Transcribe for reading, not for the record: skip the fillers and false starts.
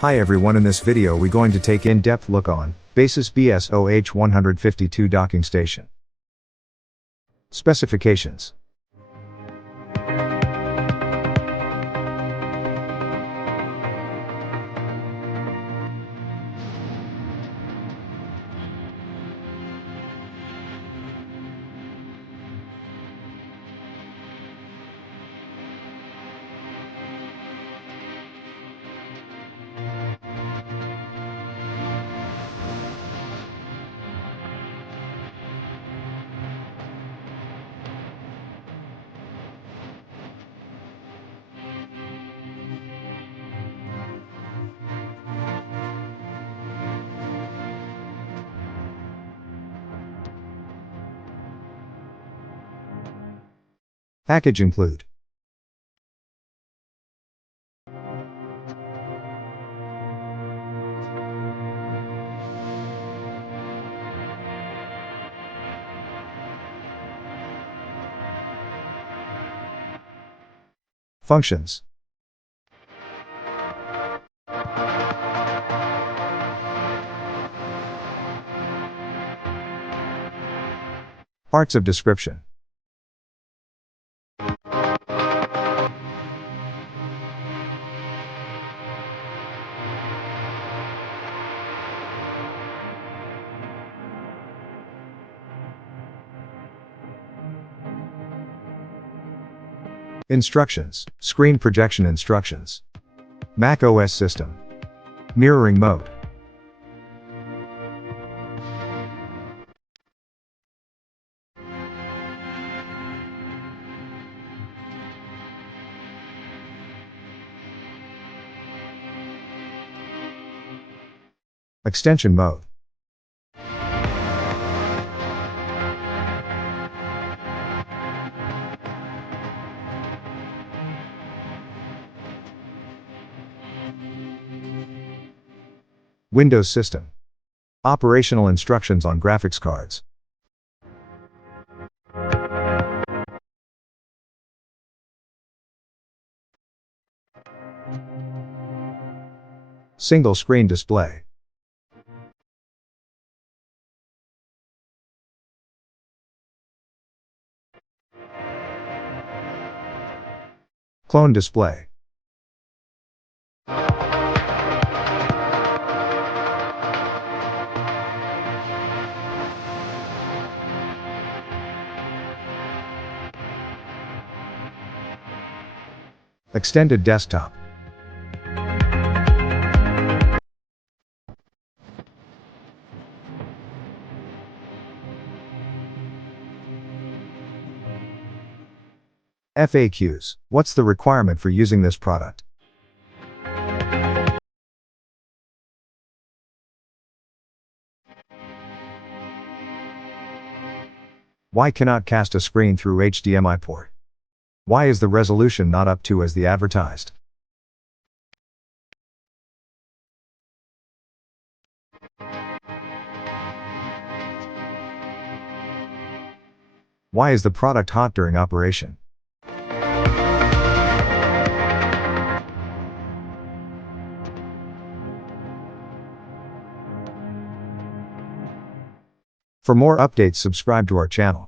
Hi everyone, in this video we going to take in-depth look on Baseus BS-OH152 Docking Station. Specifications. Package include functions. Parts of description. Instructions. Screen projection instructions. Mac OS system. Mirroring mode. Extension mode. Windows system. Operational instructions on graphics cards. Single screen display. Clone display. Extended desktop. FAQs. What's the requirement for using this product? Why cannot cast a screen through HDMI port? Why is the resolution not up to as the advertised? Why is the product hot during operation? For more updates, subscribe to our channel.